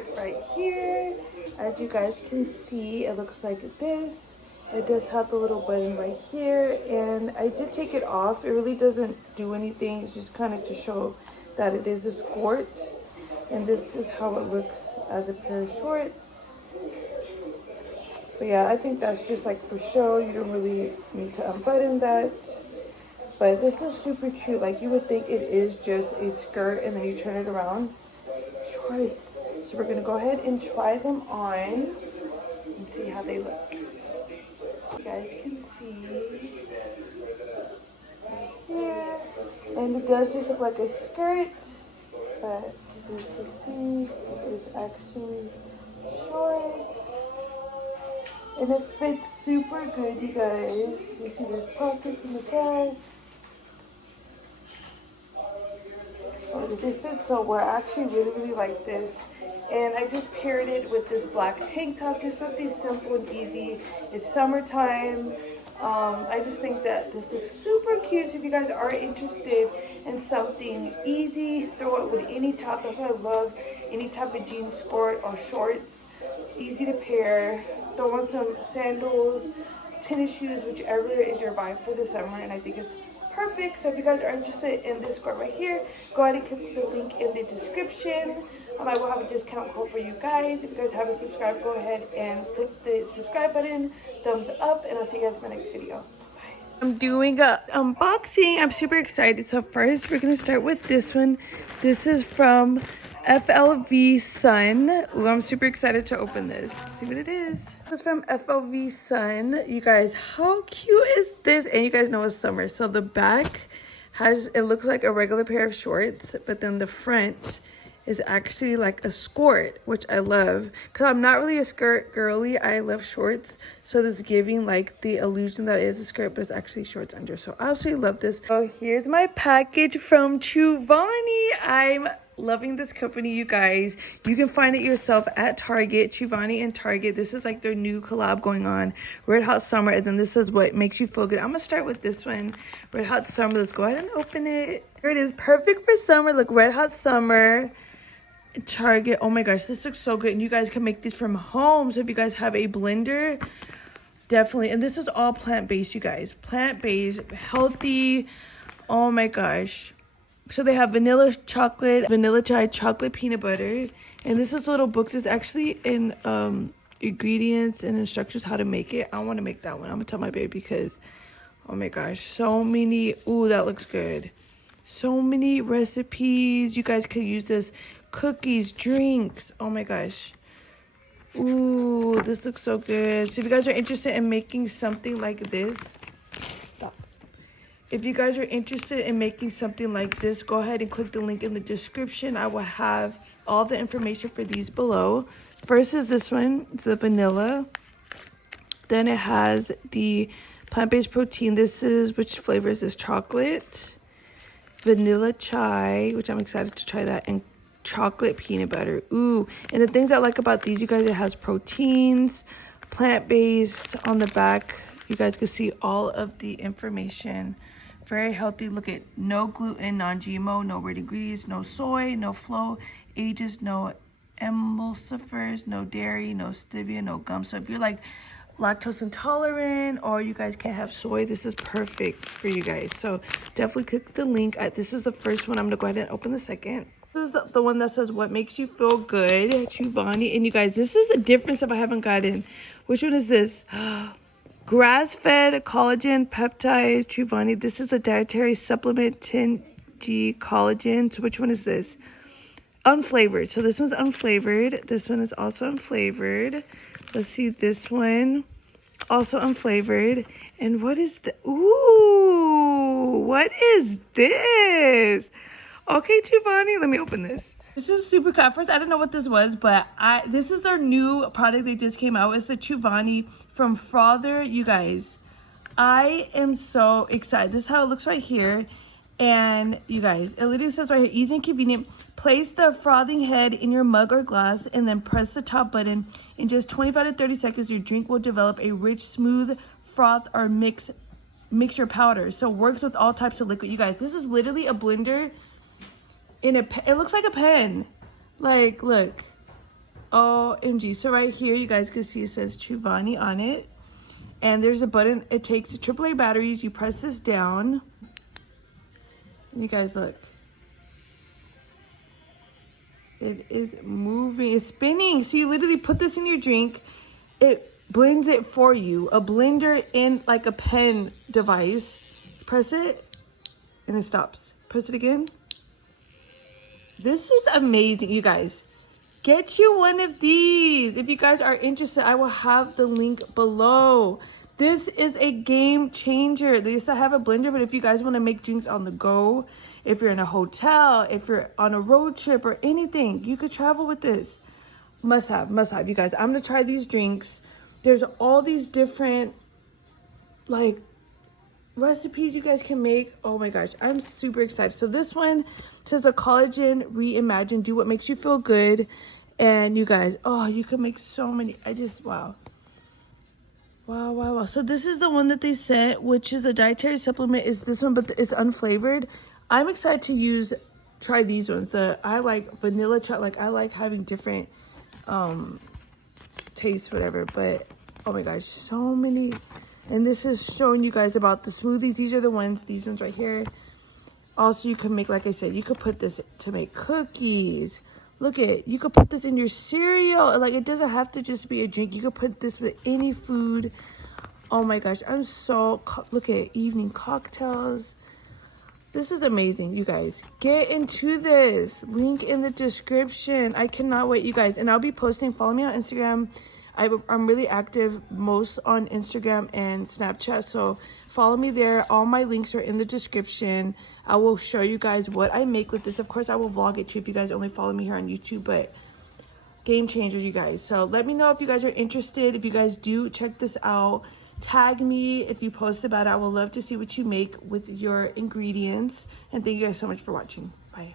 squirt right here. As you guys can see, it looks like this. It does have the little button right here, and I did take it off. It really doesn't do anything. It's just kind of to show that it is a squirt. And this is how it looks as a pair of shorts. But yeah, I think that's just like for show. You don't really need to unbutton that. But this is super cute. Like, you would think it is just a skirt and then you turn it around. Shorts. So we're gonna go ahead and try them on and see how they look. You guys can see right here. And it does just look like a skirt, but as you can see, it is actually shorts. And it fits super good, you guys. You see there's pockets in the back. Oh, they fit so well. I actually really like this. And I just paired it with this black tank top. Just something simple and easy. It's summertime. I just think that this looks super cute. So if you guys are interested in something easy, throw it with any top. That's what I love. Any type of jean skirt or shorts. Easy to pair. Throw on some sandals, tennis shoes, whichever is your vibe for the summer. And I think it's perfect. So if you guys are interested in this skirt right here, go ahead and click the link in the description. I will have a discount code for you guys. If you guys haven't subscribed, go ahead and click the subscribe button, thumbs up, and I'll see you guys in my next video. Bye. I'm doing a unboxing. I'm super excited. So first, we're gonna start with this one. This is from FLV Sun. Ooh, I'm super excited to open this. See what it is. This is from FLV Sun. You guys, how cute is this? And you guys know it's summer. So the back has, it looks like a regular pair of shorts, but then the front is actually like a skirt, which I love because I'm not really a skirt girly. I love shorts, so this is giving like the illusion that it is a skirt, but it's actually shorts under. So I absolutely love this. So here's my package from Truvani. I'm loving this company, you guys. You can find it yourself at Target. Truvani and Target. This is like their new collab going on, Red Hot Summer. And then this is what makes you feel good. I'm gonna start with this one, Red Hot Summer. Let's go ahead and open it. Here it is, perfect for summer. Look, Red Hot Summer, Target. Oh my gosh, this looks so good. And you guys can make this from home. So if you guys have a blender, definitely. And this is all plant-based, you guys. Plant-based, healthy. Oh my gosh. So they have vanilla chocolate, vanilla chai, chocolate peanut butter. And this is little books. It's actually in ingredients and instructions how to make it. I want to make that one. I'm going to tell my baby because, oh my gosh, so many. Ooh, that looks good. So many recipes. You guys could use this. Cookies, drinks. Oh my gosh. Ooh, this looks so good. So if you guys are interested in making something like this, stop. If you guys are interested in making something like this, go ahead and click the link in the description. I will have all the information for these below. First is this one. It's the vanilla. Then it has the plant-based protein. This is, which flavor is this? Chocolate, vanilla chai, which I'm excited to try that, and chocolate peanut butter. Ooh, and the things I like about these, you guys, it has proteins, plant-based. On the back, you guys can see all of the information. Very healthy. Look at no gluten, non-GMO, no red ingredients, no soy, no flow ages, no emulsifiers, no dairy, no stevia, no gum. So if you're like lactose intolerant or you guys can't have soy, this is perfect for you guys. So definitely click the link. This is the first one. I'm gonna go ahead and open the second. This is the one that says what makes you feel good, Truvani. And you guys, this is a different stuff I haven't gotten. Which one is this? Grass-fed collagen peptides, Truvani. This is a dietary supplement, 10G collagen. So which one is this? Unflavored. So this one's unflavored. This one is also unflavored. Let's see this one. Also unflavored. And what is the... Ooh, what is this? Okay, Truvani, let me open this. This is super cool. At first, I didn't know what this was, but this is their new product they just came out. It's the Truvani from Frother. You guys, I am so excited. This is how it looks right here. And you guys, it literally says right here, easy and convenient. Place the frothing head in your mug or glass and then press the top button. In just 25 to 30 seconds, your drink will develop a rich, smooth froth or mixture powder. So it works with all types of liquid. You guys, this is literally a blender. It looks like a pen. Like, look. OMG. So right here, you guys can see it says Truvani on it. And there's a button. It takes the AAA batteries. You press this down. And you guys look. It is moving. It's spinning. So you literally put this in your drink. It blends it for you. A blender in like a pen device. Press it. And it stops. Press it again. This is amazing, you guys. Get you one of these. If you guys are interested, I will have the link below. This is a game changer. They used to have a blender, but if you guys want to make drinks on the go, if you're in a hotel, if you're on a road trip or anything, you could travel with this. Must have, you guys. I'm going to try these drinks. There's all these different, like, recipes you guys can make. Oh my gosh, I'm super excited. So this one says a collagen reimagined, do what makes you feel good. And you guys, oh, you can make so many. Wow. So this is the one that they sent, which is a dietary supplement. Is this one, but it's unflavored. I'm excited to try these ones. I like vanilla chocolate. Like, I like having different tastes, whatever. But oh my gosh, so many. And this is showing you guys about the smoothies. These are the ones, these ones right here. Also, you can make, like I said, you could put this to make cookies. Look at, you could put this in your cereal. Like, it doesn't have to just be a drink. You could put this with any food. Oh my gosh, look at evening cocktails. This is amazing, you guys. Get into this. Link in the description. I cannot wait, you guys. And I'll be posting, follow me on Instagram. I'm really active most on Instagram and Snapchat, so follow me there. All my links are in the description. I will show you guys what I make with this. Of course, I will vlog it too if you guys only follow me here on YouTube, but game changer, you guys. So let me know if you guys are interested. If you guys do check this out, tag me if you post about it. I would love to see what you make with your ingredients. And thank you guys so much for watching. Bye.